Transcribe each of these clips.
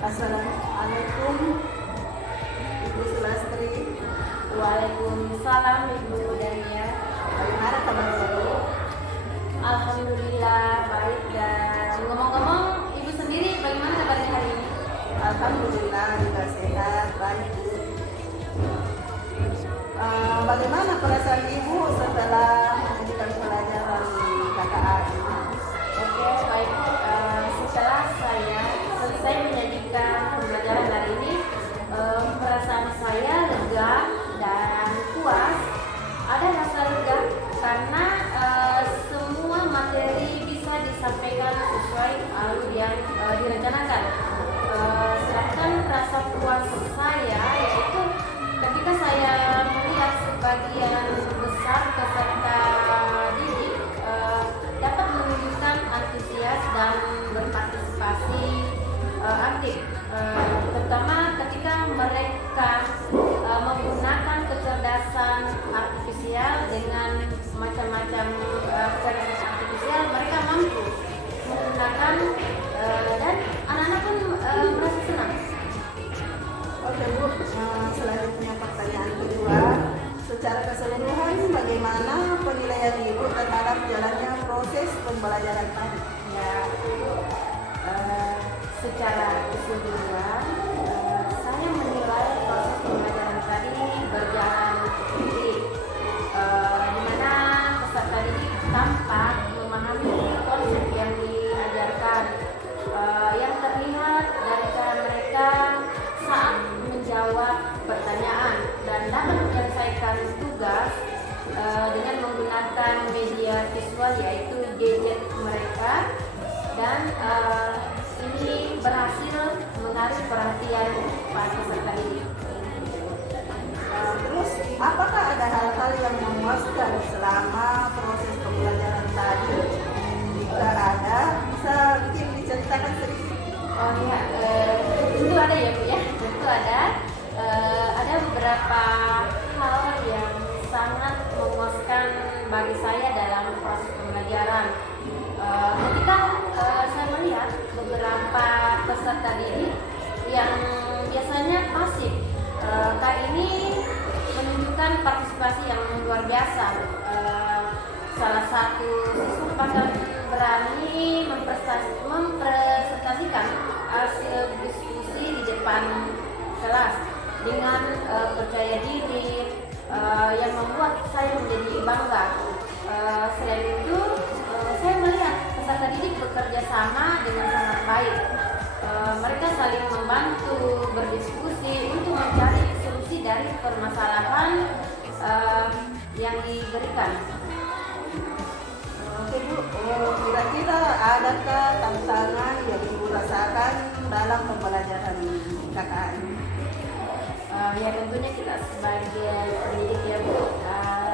Assalamualaikum Ibu Sulastri. Waalaikumsalam Ibu Dania. Bagaimana kabarnya Bu? Alhamdulillah baik. Dan ngomong-ngomong, Ibu sendiri bagaimana kabarnya hari ini? Alhamdulillah juga sehat, baik Bu. Bagaimana perasaan Ibu setelah mengajukan pelajaran di KKA? Oke, baik. Setelah saya selesai menyajikan pembelajaran hari ini, perasaan saya lega dan puas. Ada rasa lega karena semua materi bisa disampaikan sesuai alur yang direncanakan. Sedangkan rasa puas saya yaitu ketika saya melihat sebagian besar peserta didik dapat menunjukkan antusias dan berpartisipasi aktif, terutama ketika mereka menggunakan kecerdasan artifisial dengan macam-macam kecerdasan artifisial. Mereka mampu menggunakan dan anak-anak pun merasa senang. Oke Bu, selanjutnya pertanyaan kedua. Secara keseluruhan bagaimana penilaian Ibu terhadap jalannya proses pembelajaran tadi? Ya, secara keseluruhan saya menilai proses pembelajaran tadi berjalan baik, di mana peserta didik tampak memahami konsep yang diajarkan. Yang terlihat dari cara mereka saat menjawab pertanyaan dan dapat menyelesaikan tugas dengan menggunakan media visual yaitu gadget mereka, dan ini berhasil menarik perhatian para peserta didik. Terus, apakah ada hal-hal yang memuaskan selama proses pembelajaran tadi? Jika ada, bisa diceritakan sedikit? Oh ya, tentu ada ya Bu ya, tentu ada. Ada beberapa hal yang sangat memuaskan bagi saya dalam proses pembelajaran. Ketika saya melihat beberapa peserta didik yang biasanya pasif, kali ini menunjukkan partisipasi yang luar biasa. Salah satu siswa bahkan berani mempresentasikan hasil diskusi di depan kelas dengan percaya diri yang membuat saya menjadi bangga. Selain itu, saya melihat peserta didik bekerja sama dengan sangat baik. Mereka saling membantu berdiskusi untuk mencari solusi dari permasalahan yang diberikan. Oke Bu, kira-kira adakah tantangan yang Ibu rasakan dalam pembelajaran KKA ini? Ya tentunya kita sebagai pendidik ya Bu,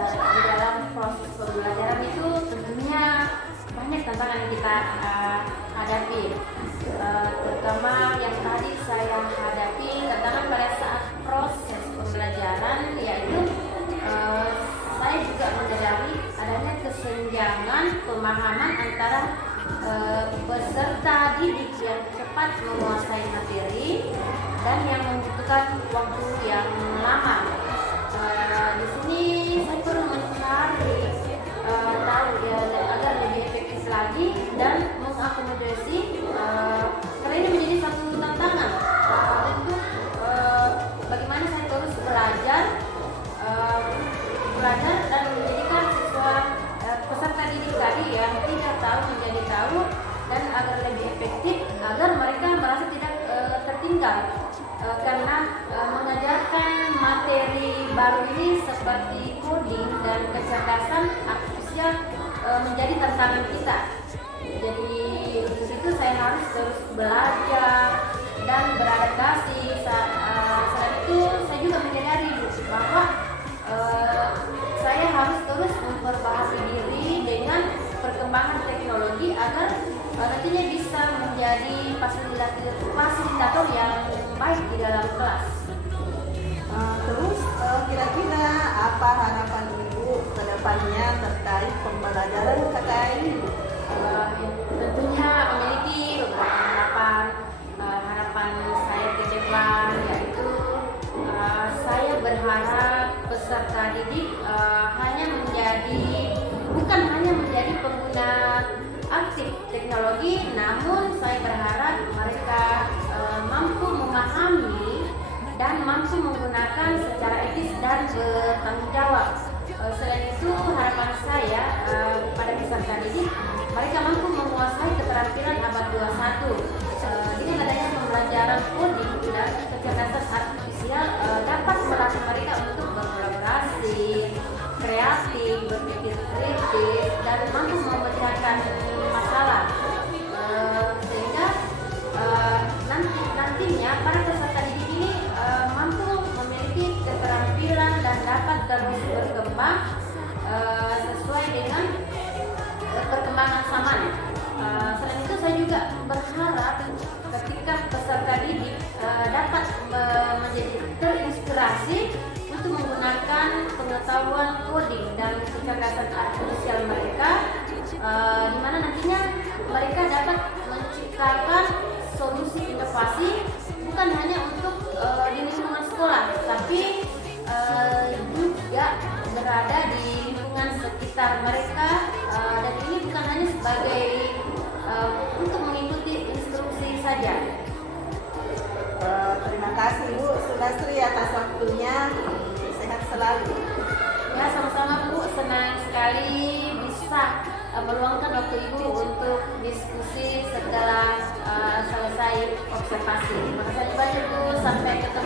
di dalam proses pembelajaran itu tentunya banyak tantangan yang kita hadapi, terutama yang tadi saya hadapi tantangan pada saat proses pembelajaran, yaitu saya juga menyadari adanya kesenjangan pemahaman antara peserta didik yang cepat menguasai materi dan yang membutuhkan waktu yang lama. Di sini saya perlu mencari tahu ya, agar lebih efektif lagi dan mengakomodasi, karena ini menjadi satu tantangan untuk bagaimana saya terus belajar dan menjadikan siswa peserta didik tadi yang tidak tahu menjadi tahu, dan agar lebih efektif, agar mereka merasa tidak tertinggal, karena mengajarkan materi baru ini seperti coding dan kecerdasan artifisial menjadi tantangan kita. Jadi di situ saya harus terus belajar dan beradaptasi. Selain itu saya juga menyadari bahwa saya harus terus memperbaharui diri dengan perkembangan teknologi agar nantinya bisa menjadi fasilitator yang baik di dalam kelas. Terus kira-kira apa harapan Ibu ke depannya terkait pembelajaran KKA ini? Tentunya memiliki beberapa harapan peserta didik bukan hanya menjadi pengguna aktif teknologi, namun saya berharap mereka mampu memahami dan mampu menggunakan secara etis dan bertanggung jawab. Selain itu, harapan saya pada peserta didik, mereka mampu menguasai keterampilan abad 21. Dengan adanya pembelajaran coding dan kecerdasan artifisial dapat melatih mereka untuk berkolaborasi, kreatif, berpikir kritis, dan mampu memecahkan masalah. Sehingga nantinya para peserta didik ini mampu memiliki keterampilan dan dapat terus berkembang sesuai dengan perkembangan zaman. Selain itu, saya juga berharap ketika peserta didik dapat menjadi terinspirasi untuk menggunakan pengetahuan coding dan kecerdasan artifisial mereka, di mana nantinya mereka dapat menciptakan solusi inovasi bukan hanya untuk di lingkungan sekolah, tapi juga berada di lingkungan sekitar mereka, dan ini bukan hanya sebagai untuk mengikuti instruksi saja. Terima kasih Bu Sunastri atas waktunya. Sehat selalu. Ya, sama-sama Bu, senang sekali bisa meluangkan waktu Ibu untuk diskusi setelah selesai observasi. Terima kasih banyak Bu, sampai ketemu